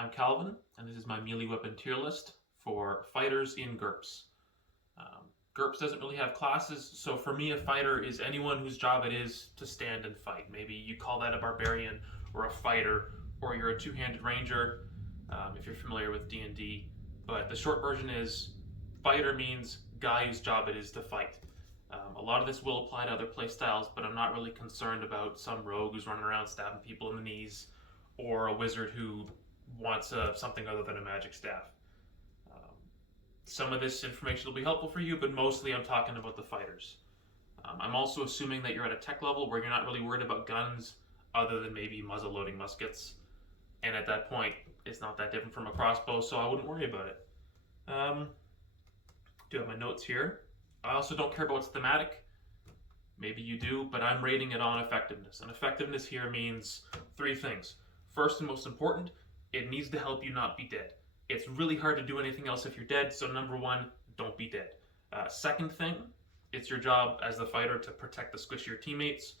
I'm Calvin, and this is my melee weapon tier list for fighters in GURPS. GURPS doesn't really have classes, so for me a fighter is anyone whose job it is to stand and fight. Maybe you call that a barbarian or a fighter, or you're a two-handed ranger if you're familiar with D&D. But the short version is fighter means guy whose job it is to fight. A lot of this will apply to other playstyles, but I'm not really concerned about some rogue who's running around stabbing people in the knees, or a wizard who wants something other than a magic staff. Some of this information will be helpful for you, but mostly I'm talking about the fighters. I'm also assuming that you're at a tech level where you're not really worried about guns, other than maybe muzzle-loading muskets. And at that point, it's not that different from a crossbow, so I wouldn't worry about it. Do have my notes here. I also don't care about what's thematic. Maybe you do, but I'm rating it on effectiveness. And effectiveness here means three things. First and most important, it needs to help you not be dead. It's really hard to do anything else if you're dead, so number one, don't be dead. Second thing, it's your job as the fighter to protect the squishier teammates.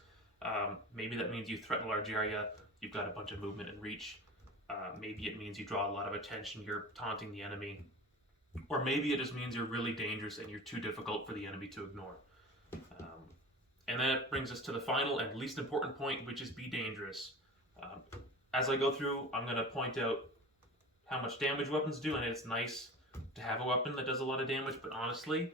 Maybe that means you threaten a large area, you've got a bunch of movement and reach. Maybe it means you draw a lot of attention, you're taunting the enemy. Or maybe it just means you're really dangerous and you're too difficult for the enemy to ignore. And that brings us to the final and least important point, which is be dangerous. As I go through, I'm going to point out how much damage weapons do, and it's nice to have a weapon that does a lot of damage, but honestly,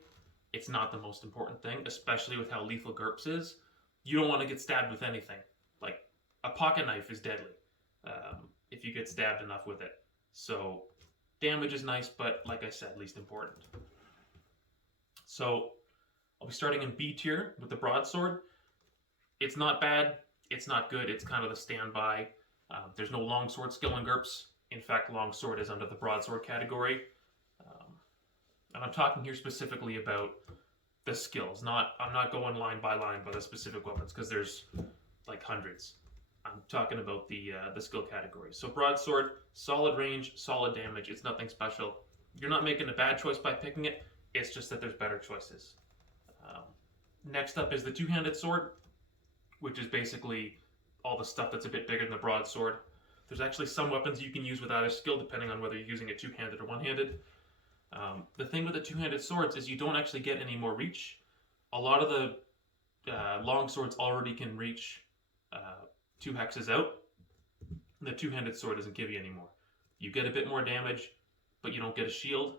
it's not the most important thing, especially with how lethal GURPS is. You don't want to get stabbed with anything. Like, a pocket knife is deadly if you get stabbed enough with it. So, damage is nice, but like I said, least important. So, I'll be starting in B tier with the broadsword. It's not bad, it's not good, it's kind of the standby. There's no longsword skill in GURPS. In fact, longsword is under the broadsword category. And I'm talking here specifically about the skills. I'm not going line by the specific weapons, because there's like hundreds. I'm talking about the skill category. So broadsword, solid range, solid damage. It's nothing special. You're not making a bad choice by picking it. It's just that there's better choices. Next up is the two-handed sword, which is basically all the stuff that's a bit bigger than the broadsword. There's actually some weapons you can use without a skill, depending on whether you're using it two-handed or one-handed. The thing with the two-handed swords is you don't actually get any more reach. A lot of the long swords already can reach 2 hexes out. The two-handed sword doesn't give you any more. You get a bit more damage, but you don't get a shield.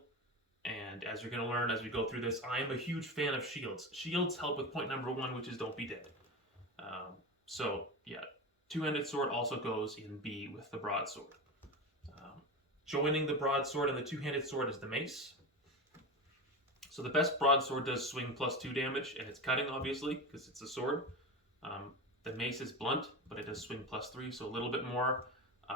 And as you're going to learn as we go through this, I am a huge fan of shields. Shields help with point number 1, which is don't be dead. So, yeah. Two-handed sword also goes in B with the broadsword. Joining the broadsword and the two-handed sword is the mace. So the best broadsword does swing +2 damage, and it's cutting, obviously, because it's a sword. The mace is blunt, but it does swing +3, so a little bit more.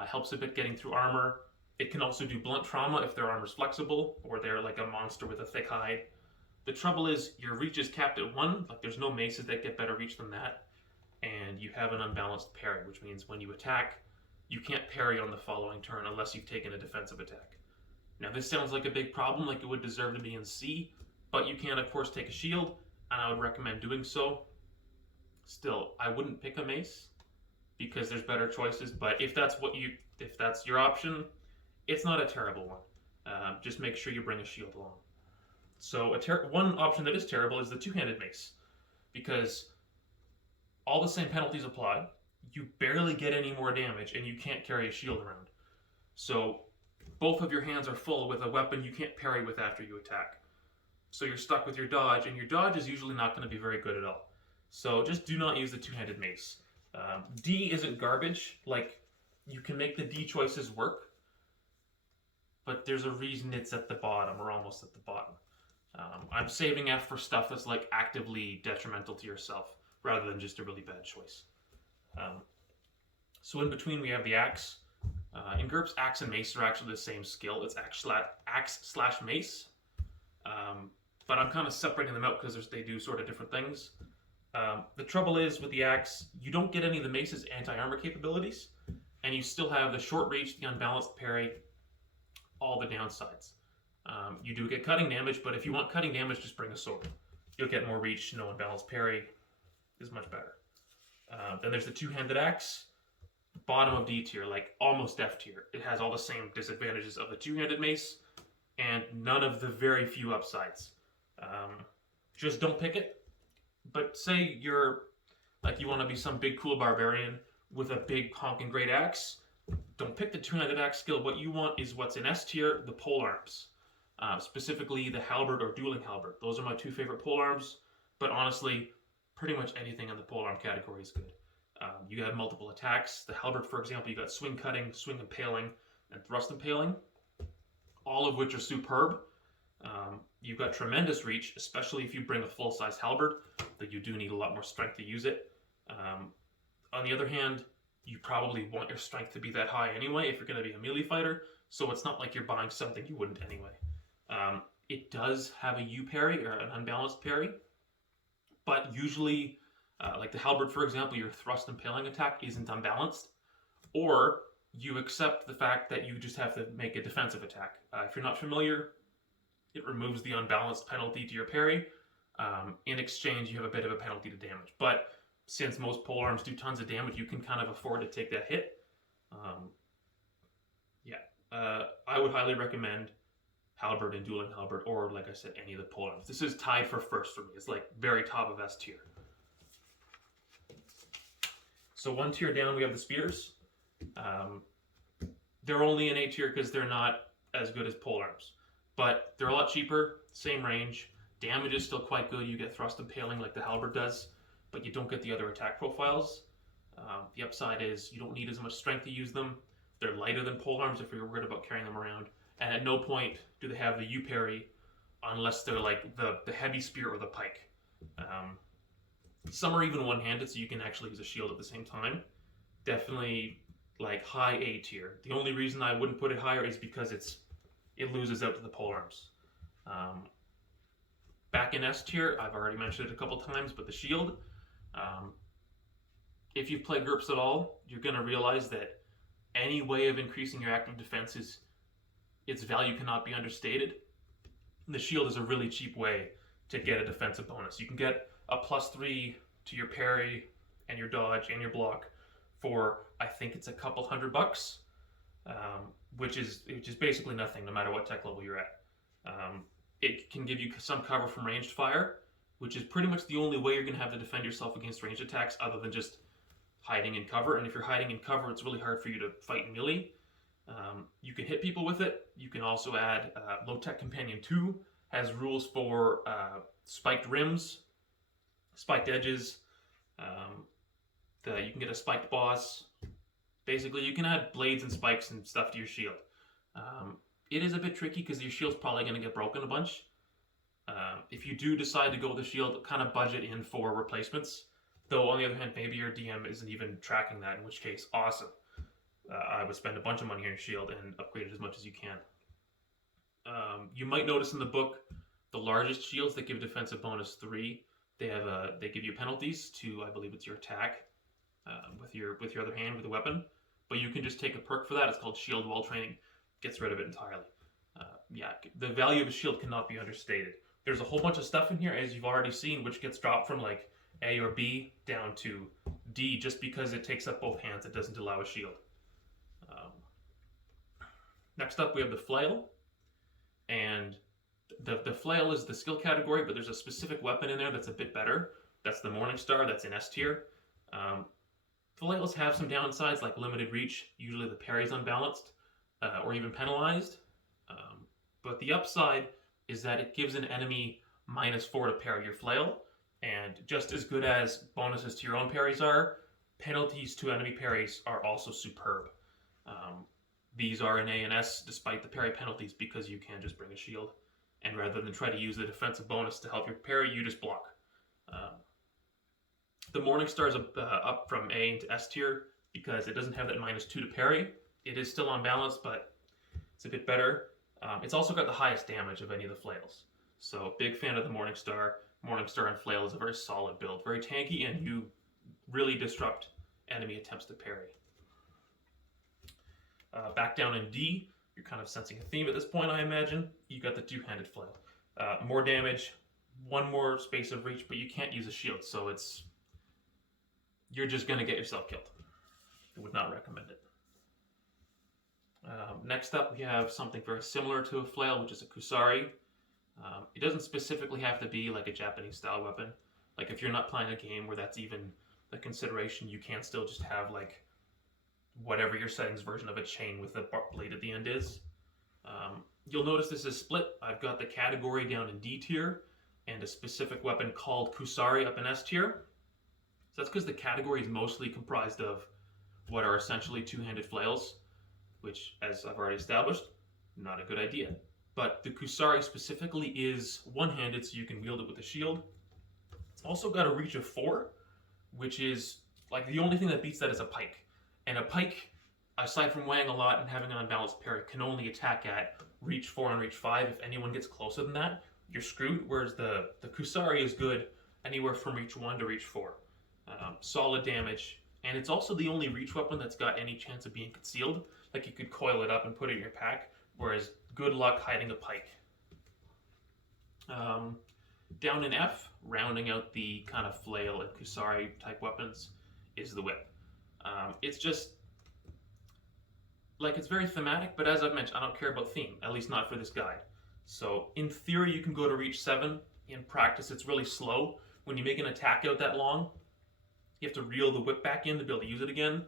Helps a bit getting through armor. It can also do blunt trauma if their armor's flexible, or they're like a monster with a thick hide. The trouble is, your reach is capped at 1, like there's no maces that get better reach than that. And you have an unbalanced parry, which means when you attack, you can't parry on the following turn unless you've taken a defensive attack. Now this sounds like a big problem, like it would deserve to be in C, but you can of course take a shield, and I would recommend doing so. Still, I wouldn't pick a mace, because there's better choices, but if that's your option, it's not a terrible one. Just make sure you bring a shield along. So one option that is terrible is the two-handed mace, because all the same penalties apply, you barely get any more damage, and you can't carry a shield around. So both of your hands are full with a weapon you can't parry with after you attack. So you're stuck with your dodge, and your dodge is usually not going to be very good at all. So just do not use the two-handed mace. D isn't garbage. Like, you can make the D choices work, but there's a reason it's at the bottom, or almost at the bottom. I'm saving F for stuff that's like actively detrimental to yourself, rather than just a really bad choice. So in between we have the axe. In GURPS, axe and mace are actually the same skill. It's axe/mace. But I'm kind of separating them out because they do sort of different things. The trouble is with the axe, you don't get any of the mace's anti-armor capabilities, and you still have the short reach, the unbalanced parry, all the downsides. You do get cutting damage, but if you want cutting damage, just bring a sword. You'll get more reach, no unbalanced parry is much better. Then there's the two-handed axe. bottom of D tier, like almost F tier. It has all the same disadvantages of the two-handed mace, and none of the very few upsides. Just don't pick it. But say you're like you want to be some big cool barbarian with a big honking great axe. Don't pick the two-handed axe skill. What you want is what's in S tier, the polearms. Specifically the halberd or dueling halberd. Those are my two favorite polearms, but honestly, pretty much anything in the polearm category is good. You have multiple attacks. The halberd, for example, you got swing cutting, swing impaling, and thrust impaling, all of which are superb. You've got tremendous reach, especially if you bring a full-size halberd, that you do need a lot more strength to use it. On the other hand, you probably want your strength to be that high anyway if you're going to be a melee fighter, so it's not like you're buying something you wouldn't anyway. It does have a U parry, or an unbalanced parry, but usually, like the halberd for example, your thrust impaling attack isn't unbalanced, or you accept the fact that you just have to make a defensive attack. If you're not familiar, it removes the unbalanced penalty to your parry. In exchange, you have a bit of a penalty to damage. But since most polearms do tons of damage, you can kind of afford to take that hit. I would highly recommend halberd and dueling halberd, or like I said, any of the polearms. This is tied for first for me. It's like very top of S tier. So one tier down, we have the spears. They're only in A tier because they're not as good as polearms, but they're a lot cheaper, same range. Damage is still quite good. You get thrust impaling like the halberd does, but you don't get the other attack profiles. The upside is you don't need as much strength to use them. They're lighter than polearms if you're worried about carrying them around. And at no point do they have the U parry unless they're like the heavy spear or the pike. Some are even one-handed, so you can actually use a shield at the same time. Definitely like high A tier. The only reason I wouldn't put it higher is because it loses out to the polearms. Back in S tier, I've already mentioned it a couple times, but the shield. If you've played GURPS at all, you're going to realize that any way of increasing your active defense its value cannot be understated. The shield is a really cheap way to get a defensive bonus. You can get a +3 to your parry and your dodge and your block for, I think it's a couple $100, which is basically nothing no matter what tech level you're at. It can give you some cover from ranged fire, which is pretty much the only way you're going to have to defend yourself against ranged attacks other than just hiding in cover. And if you're hiding in cover, it's really hard for you to fight in melee. You can hit people with it. You can also add Low Tech Companion 2 has rules for spiked rims, spiked edges. You can get a spiked boss. Basically, you can add blades and spikes and stuff to your shield. It is a bit tricky because your shield's probably going to get broken a bunch. If you do decide to go with the shield, kind of budget in for replacements. Though, on the other hand, maybe your DM isn't even tracking that, in which case, awesome. I would spend a bunch of money on your shield and upgrade it as much as you can. You might notice in the book, the largest shields that give defensive bonus 3, they give you penalties to, I believe it's your attack, with your other hand, with a weapon. But you can just take a perk for that. It's called Shield Wall Training. Gets rid of it entirely. The value of a shield cannot be understated. There's a whole bunch of stuff in here, as you've already seen, which gets dropped from like A or B down to D just because it takes up both hands. It doesn't allow a shield. Next up, we have the flail. And the flail is the skill category, but there's a specific weapon in there that's a bit better. That's the Morningstar, that's in S tier. Flails have some downsides like limited reach. Usually the parry's unbalanced or even penalized. But the upside is that it gives an enemy -4 to parry your flail. And just as good as bonuses to your own parries are, penalties to enemy parries are also superb. These are in A and S despite the parry penalties because you can just bring a shield. And rather than try to use the defensive bonus to help your parry, you just block. The Morningstar is up from A into S tier because it doesn't have that -2 to parry. It is still unbalanced, but it's a bit better. It's also got the highest damage of any of the flails. So big fan of the Morningstar. Morningstar and flail is a very solid build. Very tanky, and you really disrupt enemy attempts to parry. Back down in D, you're kind of sensing a theme at this point, I imagine. You got the two-handed flail. More damage, one more space of reach, but you can't use a shield, so you're just going to get yourself killed. I would not recommend it. Next up, we have something very similar to a flail, which is a kusari. It doesn't specifically have to be like a Japanese style weapon. Like if you're not playing a game where that's even a consideration, you can still just have like whatever your settings version of a chain with a blade at the end is. You'll notice this is split. I've got the category down in D tier and a specific weapon called kusari up in S tier. So that's because the category is mostly comprised of what are essentially two-handed flails, which, as I've already established, not a good idea. But the kusari specifically is one-handed, so you can wield it with a shield. It's also got a reach of 4, which is like the only thing that beats that is a pike. And a pike, aside from weighing a lot and having an unbalanced parry, can only attack at reach 4 and reach 5. If anyone gets closer than that, you're screwed. Whereas the kusari is good anywhere from reach 1 to reach 4. Solid damage. And it's also the only reach weapon that's got any chance of being concealed. Like you could coil it up and put it in your pack, whereas good luck hiding a pike. Down in F, rounding out the kind of flail and kusari type weapons, is the whip. It's just, like, it's very thematic, but as I've mentioned, I don't care about theme, at least not for this guide. So in theory, you can go to reach 7. In practice, it's really slow. When you make an attack out that long, you have to reel the whip back in to be able to use it again.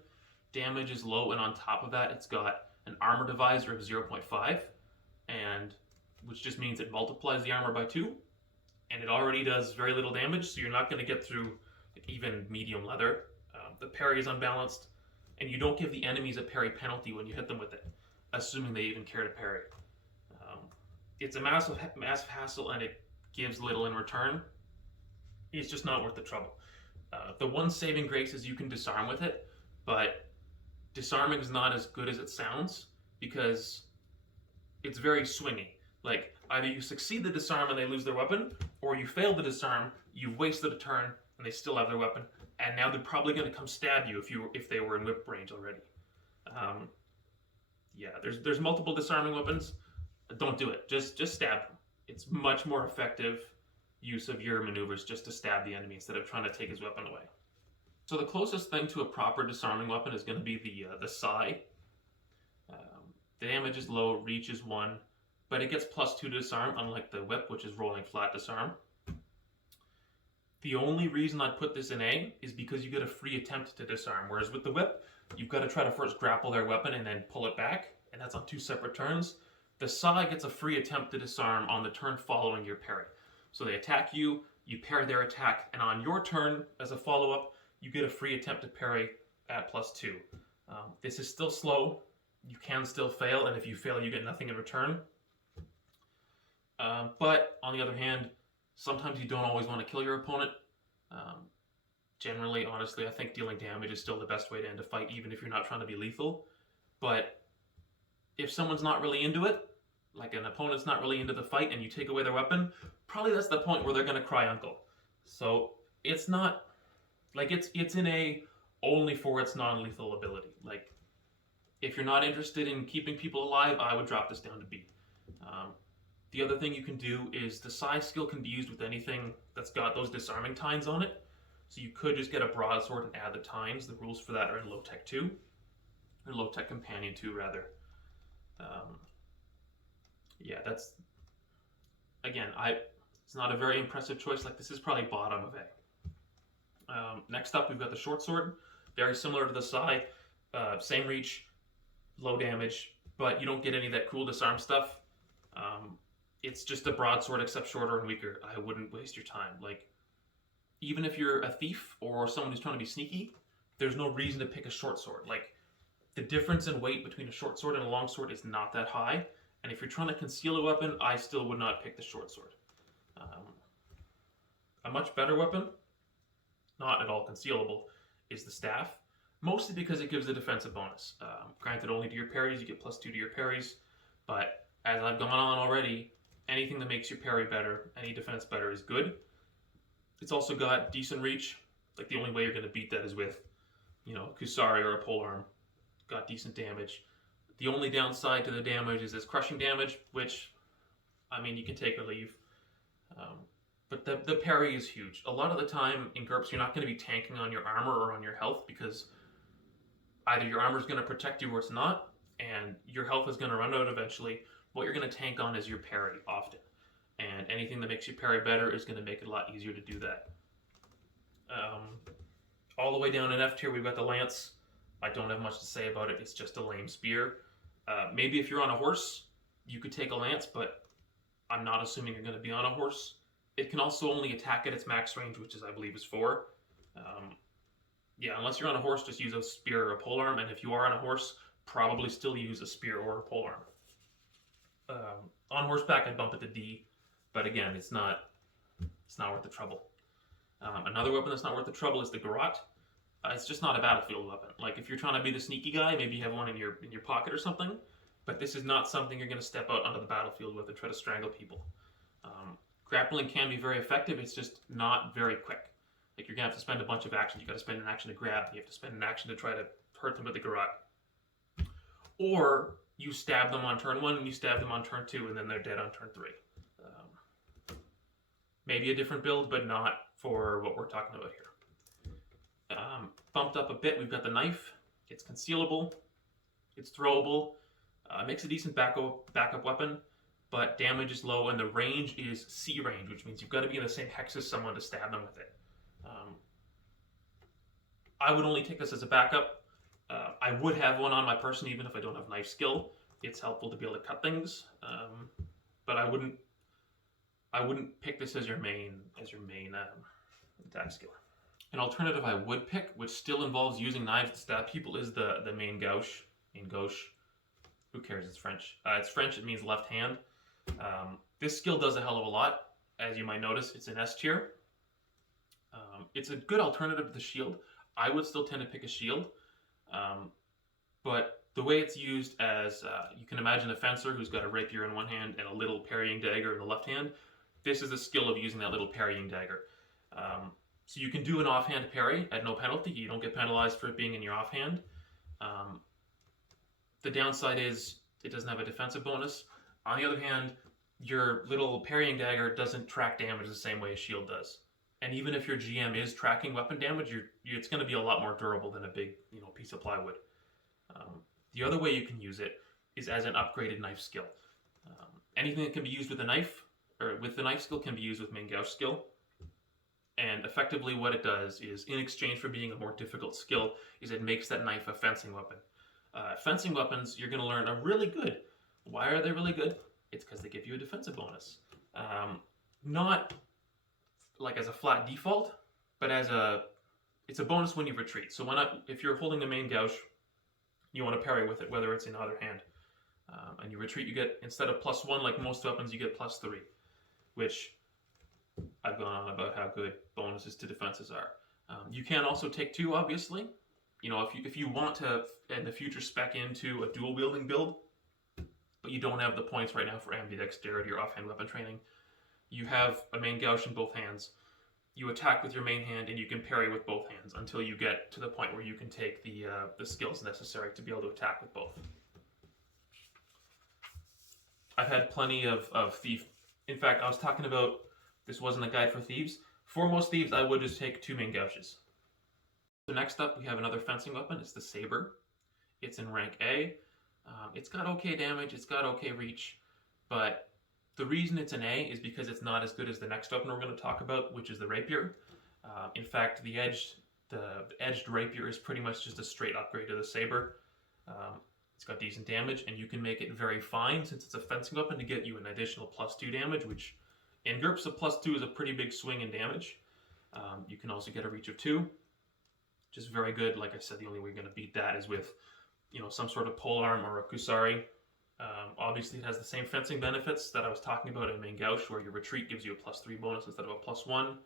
Damage is low, and on top of that, it's got an armor divisor of 0.5, and which just means it multiplies the armor by 2, and it already does very little damage, so you're not going to get through even medium leather. The parry is unbalanced, and you don't give the enemies a parry penalty when you hit them with it, assuming they even care to parry. It's a massive hassle, and it gives little in return. It's just not worth the trouble. The one saving grace is you can disarm with it, but disarming is not as good as it sounds because it's very swingy. Like, either you succeed the disarm and they lose their weapon, or you fail the disarm, you've wasted a turn, and they still have their weapon, and now they're probably going to come stab you if they were in whip range already. Yeah, there's multiple disarming weapons. Don't do it. Just stab them. It's much more effective use of your maneuvers just to stab the enemy instead of trying to take his weapon away. So the closest thing to a proper disarming weapon is going to be the sai. The damage is low, reach is 1, but it gets +2 to disarm, unlike the whip, which is rolling flat disarm. The only reason I'd put this in A is because you get a free attempt to disarm, whereas with the whip, you've got to try to first grapple their weapon and then pull it back, and that's on 2 separate turns. The sai gets a free attempt to disarm on the turn following your parry. So they attack you, you parry their attack, and on your turn, as a follow-up, you get a free attempt to parry at +2. This is still slow. You can still fail, and if you fail, you get nothing in return. But on the other hand, sometimes you don't always want to kill your opponent. Generally, honestly, I think dealing damage is still the best way to end a fight, even if you're not trying to be lethal. But if someone's not really into it, like an opponent's not really into the fight, and you take away their weapon, probably that's the point where they're going to cry uncle. So it's not, like, it's in A only for its non-lethal ability. Like, if you're not interested in keeping people alive, I would drop this down to B. The other thing you can do is the sai skill can be used with anything that's got those disarming tines on it. So you could just get a broadsword and add the tines. The rules for that are in Low Tech 2, or Low Tech Companion 2 rather. Yeah, that's, again, it's not a very impressive choice. Like, this is probably bottom of A. Next up, we've got the short sword. Very similar to the sai. Same reach, low damage, but you don't get any of that cool disarm stuff. It's just a broadsword except shorter and weaker. I wouldn't waste your time. Like, even if you're a thief or someone who's trying to be sneaky, there's no reason to pick a short sword. Like, the difference in weight between a short sword and a long sword is not that high. And if you're trying to conceal a weapon, I still would not pick the short sword. A much better weapon, not at all concealable, is the staff. Mostly because it gives a defensive bonus. Granted, only to your parries, you get +2 to your parries. But as I've gone on already, anything that makes your parry better, any defense better is good. It's also got decent reach. Like, the only way you're going to beat that is with, you know, kusari or a polearm. Got decent damage. The only downside to the damage is its crushing damage, which, I mean, you can take or leave. But the parry is huge. A lot of the time in GURPS, you're not going to be tanking on your armor or on your health because Either your armor is going to protect you or it's not, and your health is going to run out eventually. What you're going to tank on is your parry often. And anything that makes you parry better is going to make it a lot easier to do that. All the way down in F tier, we've got the lance. I don't have much to say about it. It's just a lame spear. Maybe if you're on a horse, you could take a lance, but I'm not assuming you're going to be on a horse. It can also only attack at its max range, which I believe is 4. Yeah, unless you're on a horse, just use a spear or a polearm. And if you are on a horse, probably still use a spear or a polearm. On horseback, I'd bump it to D, but again, it's not worth the trouble. Another weapon that's not worth the trouble is the garrote. It's just not a battlefield weapon. Like if you're trying to be the sneaky guy, maybe you have one in your pocket or something. But this is not something you're going to step out onto the battlefield with and try to strangle people. Grappling can be very effective. It's just not very quick. Like you're going to have to spend a bunch of actions. You got to spend an action to grab. You have to spend an action to try to hurt them with the garrote. Or you stab them on turn 1 and you stab them on turn 2 and then they're dead on turn 3. Maybe a different build, but not for what we're talking about here. Bumped up a bit, we've got the knife. It's concealable. It's throwable. Makes a decent backup weapon, but damage is low and the range is C range, which means you've got to be in the same hex as someone to stab them with it. I would only take this as a backup. I would have one on my person even if I don't have knife skill. It's helpful to be able to cut things, but I wouldn't pick this as your main attack skill. An alternative I would pick, which still involves using knives to stab people, is the main gauche. Main gauche. Who cares? It's French. It's French. It means left hand. This skill does a hell of a lot. As you might notice, it's an S tier. It's a good alternative to the shield. I would still tend to pick a shield, but the way it's used as, you can imagine a fencer who's got a rapier in one hand and a little parrying dagger in the left hand. This is the skill of using that little parrying dagger. So you can do an offhand parry at no penalty. You don't get penalized for it being in your offhand. The downside is it doesn't have a defensive bonus. On the other hand, your little parrying dagger doesn't track damage the same way a shield does. And even if your GM is tracking weapon damage, it's going to be a lot more durable than a big piece of plywood. The other way you can use it is as an upgraded knife skill. Anything that can be used with a knife, or with the knife skill, can be used with main gauche skill. And effectively what it does is, in exchange for being a more difficult skill, is it makes that knife a fencing weapon. Fencing weapons, you're going to learn, are really good. Why are they really good? It's because they give you a defensive bonus. Not like as a flat default, but it's a bonus when you retreat. So if you're holding the main gauche, you want to parry with it, whether it's in other hand. And you retreat, you get, instead of +1 like most weapons, you get +3, which I've gone on about how good bonuses to defenses are. You can also take 2, obviously. If you want to in the future spec into a dual wielding build, but you don't have the points right now for ambidexterity or offhand weapon training, you have a main gauche in both hands. You attack with your main hand and you can parry with both hands until you get to the point where you can take the skills necessary to be able to attack with both. I've had plenty of thief. In fact, I was talking about, this wasn't a guide for thieves. For most thieves, I would just take 2 main gouges. So next up, we have another fencing weapon. It's the saber. It's in rank A. It's got okay damage. It's got okay reach. But the reason it's an A is because it's not as good as the next weapon we're going to talk about, which is the rapier. In fact, the edged rapier is pretty much just a straight upgrade to the saber. It's got decent damage, and you can make it very fine since it's a fencing weapon to get you an additional +2 damage, which in GURPS, a +2 is a pretty big swing in damage. You can also get a reach of 2, which is very good. Like I said, the only way you're going to beat that is with, some sort of polearm or a kusari. Obviously, it has the same fencing benefits that I was talking about in main gauche, where your retreat gives you a +3 bonus instead of a +1.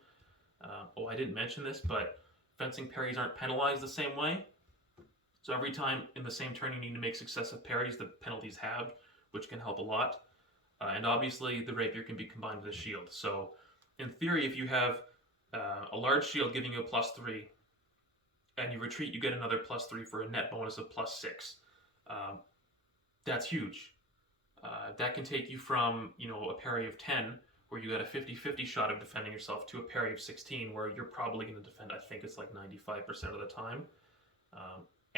I didn't mention this, but fencing parries aren't penalized the same way. So every time in the same turn you need to make successive parries, the penalties halved, which can help a lot. And obviously the rapier can be combined with a shield. So in theory, if you have a large shield giving you a +3, and you retreat, you get another +3 for a net bonus of +6. That's huge. That can take you from, a parry of 10, where you got a 50-50 shot of defending yourself, to a parry of 16, where you're probably going to defend, I think it's like 95% of the time.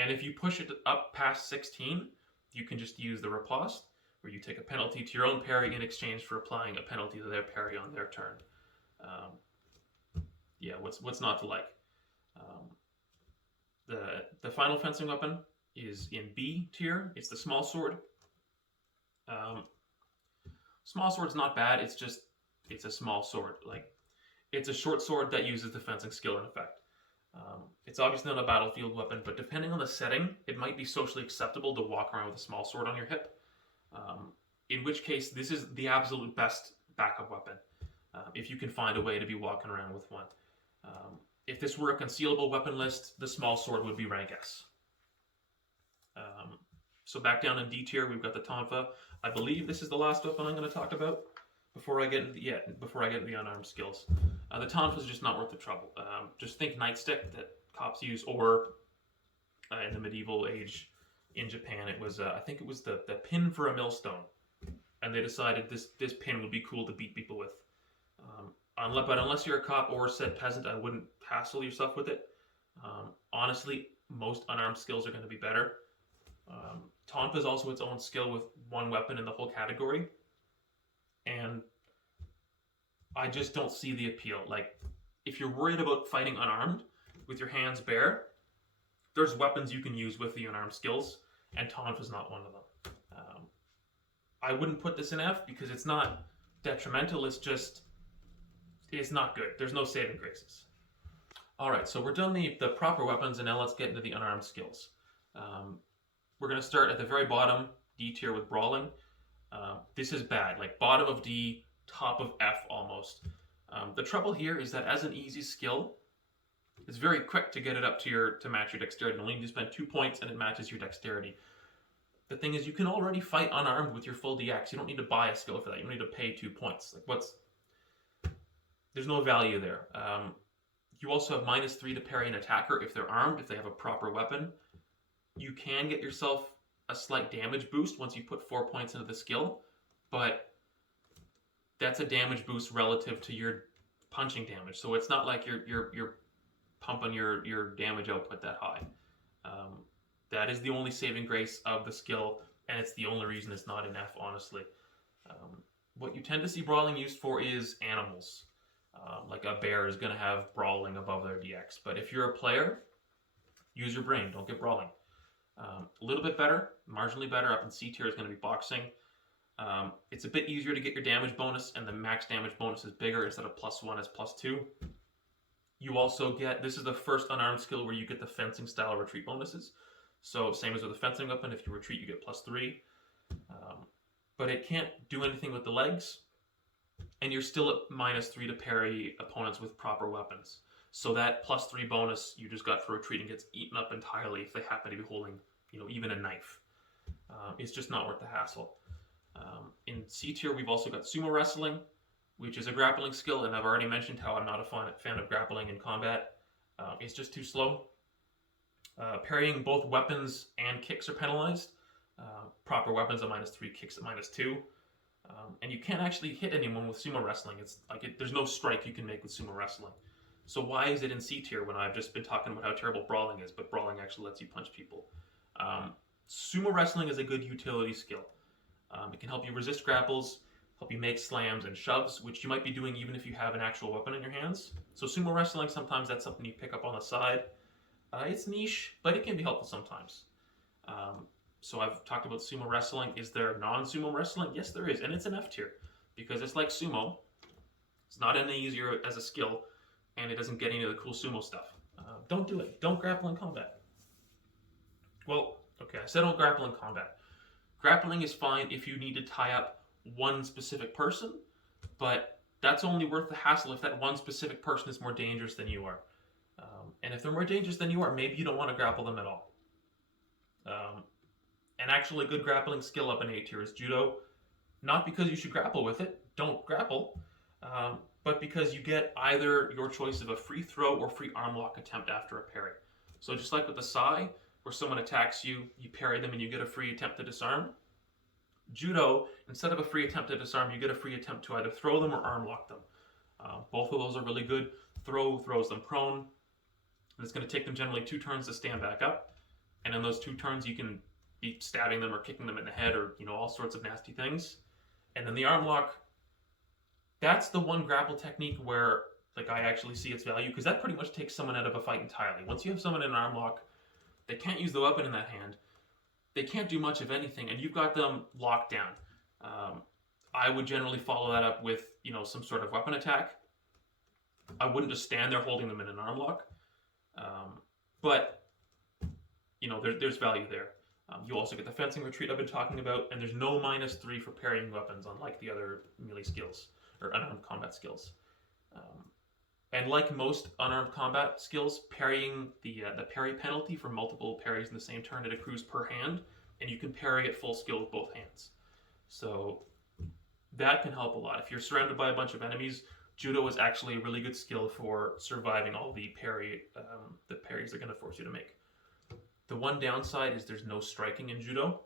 And if you push it up past 16, you can just use the riposte, where you take a penalty to your own parry in exchange for applying a penalty to their parry on their turn. Yeah, what's not to like? The final fencing weapon is in B tier. It's the small sword. Small sword's not bad. It's a small sword. Like, it's a short sword that uses the fencing skill in effect. It's obviously not a battlefield weapon, but depending on the setting, it might be socially acceptable to walk around with a small sword on your hip. In which case, this is the absolute best backup weapon, if you can find a way to be walking around with one. If this were a concealable weapon list, the small sword would be rank S. So back down in D tier, we've got the tonfa. I believe this is the last weapon I'm going to talk about before I get into the unarmed skills. The tonfa is just not worth the trouble. Just think nightstick that cops use, or in the medieval age in Japan, it was I think it was the pin for a millstone, and they decided this pin would be cool to beat people with. But unless you're a cop or said peasant, I wouldn't hassle yourself with it. Honestly, most unarmed skills are going to be better. Tonfa is also its own skill with one weapon in the whole category, and I just don't see the appeal. Like, if you're worried about fighting unarmed with your hands bare, there's weapons you can use with the unarmed skills, and Tonfa is not one of them. I wouldn't put this in F because it's not detrimental. It's not good. There's no saving graces. All right, so we're done the proper weapons, and now let's get into the unarmed skills. We're going to start at the very bottom, D tier, with Brawling. This is bad, like bottom of D, top of F almost. The trouble here is that as an easy skill, it's very quick to get it up to match your dexterity. You only need to spend 2 points and it matches your dexterity. The thing is, you can already fight unarmed with your full DX. You don't need to buy a skill for that. You don't need to pay 2 points. Like, there's no value there. You also have -3 to parry an attacker if they're armed, if they have a proper weapon. You can get yourself a slight damage boost once you put 4 points into the skill, but that's a damage boost relative to your punching damage. So it's not like you're pumping your damage output that high. That is the only saving grace of the skill, and it's the only reason it's not an F, honestly. What you tend to see Brawling used for is animals. Like a bear is going to have Brawling above their DX. But if you're a player, use your brain. Don't get Brawling. A little bit better, marginally better, up in C tier is going to be Boxing. It's a bit easier to get your damage bonus, and the max damage bonus is bigger. Instead of +1, it's +2. You also get, this is the first unarmed skill where you get the fencing style retreat bonuses. So same as with the fencing weapon, if you retreat, you get +3. But it can't do anything with the legs, and you're still at -3 to parry opponents with proper weapons. So that +3 bonus you just got for retreating gets eaten up entirely if they happen to be holding, even a knife. It's just not worth the hassle. In C tier, we've also got Sumo Wrestling, which is a grappling skill, and I've already mentioned how I'm not a fan of grappling in combat. It's just too slow. Parrying both weapons and kicks are penalized. Proper weapons at -3, kicks at -2. And you can't actually hit anyone with Sumo Wrestling. It's like there's no strike you can make with Sumo Wrestling. So why is it in C tier when I've just been talking about how terrible Brawling is, but Brawling actually lets you punch people? Sumo Wrestling is a good utility skill. It can help you resist grapples, help you make slams and shoves, which you might be doing even if you have an actual weapon in your hands. So Sumo Wrestling, sometimes that's something you pick up on the side. It's niche, but it can be helpful sometimes. So I've talked about Sumo Wrestling. Is there non-Sumo Wrestling? Yes, there is, and it's an F tier, because it's like Sumo. It's not any easier as a skill, and it doesn't get any of the cool Sumo stuff. Don't do it. Don't grapple in combat. Well, okay, I said don't grapple in combat. Grappling is fine if you need to tie up one specific person, but that's only worth the hassle if that one specific person is more dangerous than you are. And if they're more dangerous than you are, maybe you don't want to grapple them at all. And actually, a good grappling skill up in A tier is Judo. Not because you should grapple with it, don't grapple, but because you get either your choice of a free throw or free arm lock attempt after a parry. So just like with the Sai, where someone attacks you, you parry them and you get a free attempt to disarm. Judo, instead of a free attempt to disarm, you get a free attempt to either throw them or arm lock them. Both of those are really good. Throw throws them prone. And it's going to take them generally 2 turns to stand back up. And in those 2 turns, you can be stabbing them or kicking them in the head or, all sorts of nasty things. And then the arm lock, that's the one grapple technique where I actually see its value, because that pretty much takes someone out of a fight entirely. Once you have someone in an arm lock, they can't use the weapon in that hand. They can't do much of anything, and you've got them locked down. I would generally follow that up with, some sort of weapon attack. I wouldn't just stand there holding them in an arm lock. But, there's value there. You also get the fencing retreat I've been talking about, and there's no -3 for parrying weapons, unlike the other melee skills, or unarmed combat skills. And like most unarmed combat skills, parrying, the parry penalty for multiple parries in the same turn, it accrues per hand, and you can parry at full skill with both hands. So that can help a lot. If you're surrounded by a bunch of enemies, Judo is actually a really good skill for surviving all the parries they're going to force you to make. The one downside is there's no striking in Judo.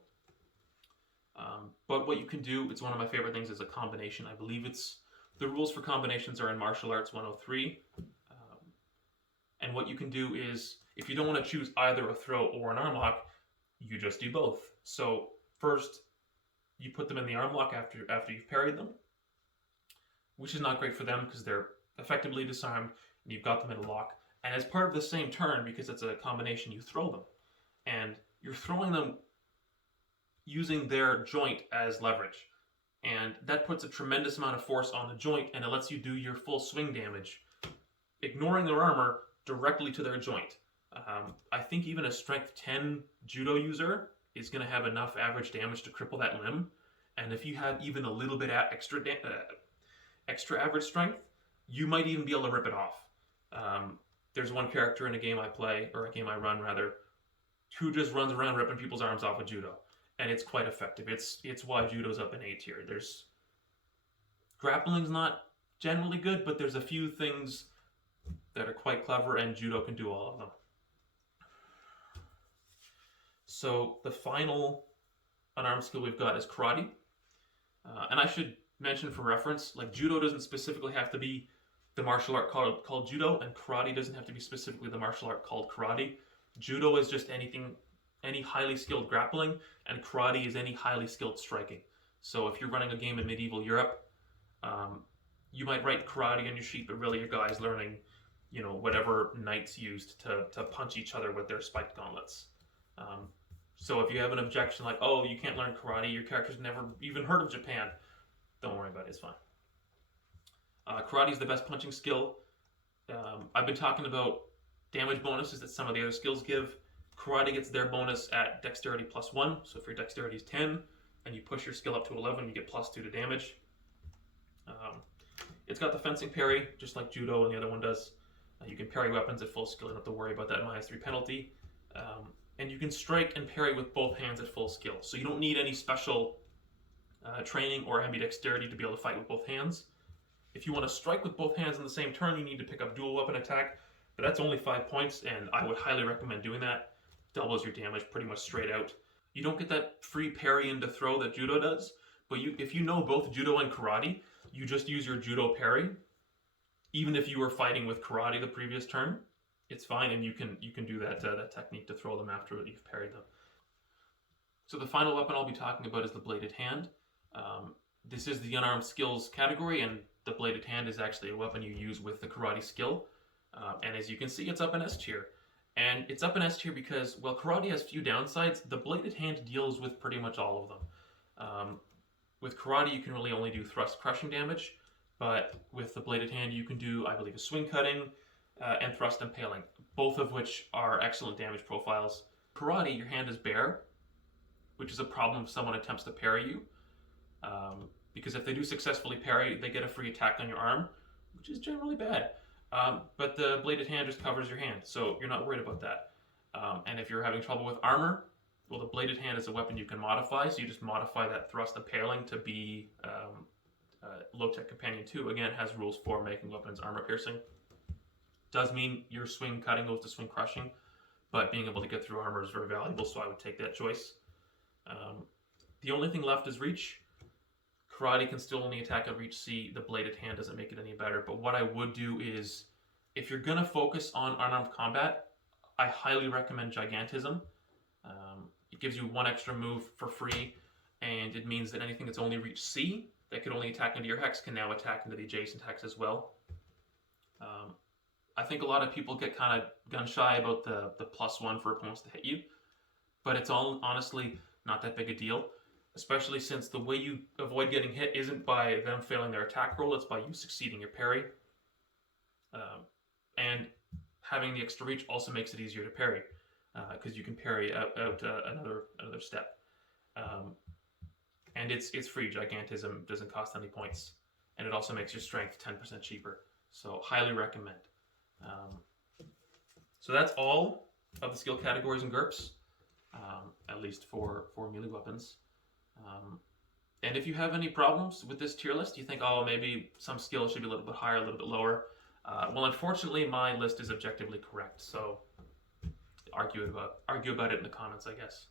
But what you can do, it's one of my favorite things, is a combination. I believe the rules for combinations are in Martial Arts 103. And what you can do is, if you don't want to choose either a throw or an arm lock, you just do both. So first, you put them in the arm lock after you've parried them, which is not great for them because they're effectively disarmed, and you've got them in a lock. And as part of the same turn, because it's a combination, you throw them. And you're throwing them using their joint as leverage. And that puts a tremendous amount of force on the joint, and it lets you do your full swing damage, ignoring their armor, directly to their joint. I think even a strength 10 Judo user is going to have enough average damage to cripple that limb. And if you have even a little bit extra average strength, you might even be able to rip it off. There's one character in a game I play, or a game I run rather, who just runs around ripping people's arms off with Judo. And it's quite effective. It's why Judo's up in A tier. Grappling's not generally good, but there's a few things that are quite clever, and Judo can do all of them. So the final unarmed skill we've got is Karate. And I should mention for reference, Judo doesn't specifically have to be the martial art called Judo, and Karate doesn't have to be specifically the martial art called Karate. Judo is just any highly skilled grappling, and Karate is any highly skilled striking. So if you're running a game in medieval Europe, you might write Karate on your sheet, but really your guy's learning, whatever knights used to punch each other with their spiked gauntlets. So if you have an objection like, oh, you can't learn Karate, your character's never even heard of Japan, don't worry about it, it's fine. Karate is the best punching skill. I've been talking about damage bonuses that some of the other skills give. Karate gets their bonus at dexterity +1, so if your dexterity is 10 and you push your skill up to 11, you get +2 to damage. It's got the fencing parry, just like Judo and the other one does. You can parry weapons at full skill, you don't have to worry about that -3 penalty. And you can strike and parry with both hands at full skill, so you don't need any special training or ambidexterity to be able to fight with both hands. If you want to strike with both hands in the same turn, you need to pick up dual weapon attack, but that's only 5 points, and I would highly recommend doing that. Doubles your damage pretty much straight out. You don't get that free parry into throw that Judo does, but if you know both Judo and Karate, you just use your Judo parry. Even if you were fighting with Karate the previous turn, it's fine, and you can do that technique to throw them after you've parried them. So the final weapon I'll be talking about is the bladed hand. This is the unarmed skills category, and the bladed hand is actually a weapon you use with the Karate skill. And as you can see, it's up in S tier. And it's up in S tier because, while Karate has few downsides, the bladed hand deals with pretty much all of them. With Karate, you can really only do thrust crushing damage, but with the bladed hand, you can do, I believe, a swing cutting and thrust impaling, both of which are excellent damage profiles. Karate, your hand is bare, which is a problem if someone attempts to parry you, because if they do successfully parry, they get a free attack on your arm, which is generally bad. But the bladed hand just covers your hand, so you're not worried about that. And if you're having trouble with armor, well, the bladed hand is a weapon you can modify, so you just modify that thrust impaling to be low-tech companion 2. Again, has rules for making weapons armor piercing. Does mean your swing cutting goes to swing crushing, but being able to get through armor is very valuable, so I would take that choice. The only thing left is reach. Karate can still only attack at reach C. The bladed hand doesn't make it any better, but what I would do is, if you're going to focus on unarmed combat, I highly recommend Gigantism. gives you one extra move for free, and it means that anything that's only reached C that could only attack into your hex can now attack into the adjacent hex as well. I think a lot of people get kind of gun shy about the +1 for opponents to hit you, but it's all honestly not that big a deal, especially since the way you avoid getting hit isn't by them failing their attack roll, it's by you succeeding your parry. And having the extra reach also makes it easier to parry, because you can parry out another step. And it's free. Gigantism doesn't cost any points, and it also makes your strength 10% cheaper. So highly recommend. So that's all of the skill categories in GURPS, at least for melee weapons. And if you have any problems with this tier list, you think, oh, maybe some skills should be a little bit higher, a little bit lower. Well, unfortunately, my list is objectively correct. So argue about it in the comments, I guess.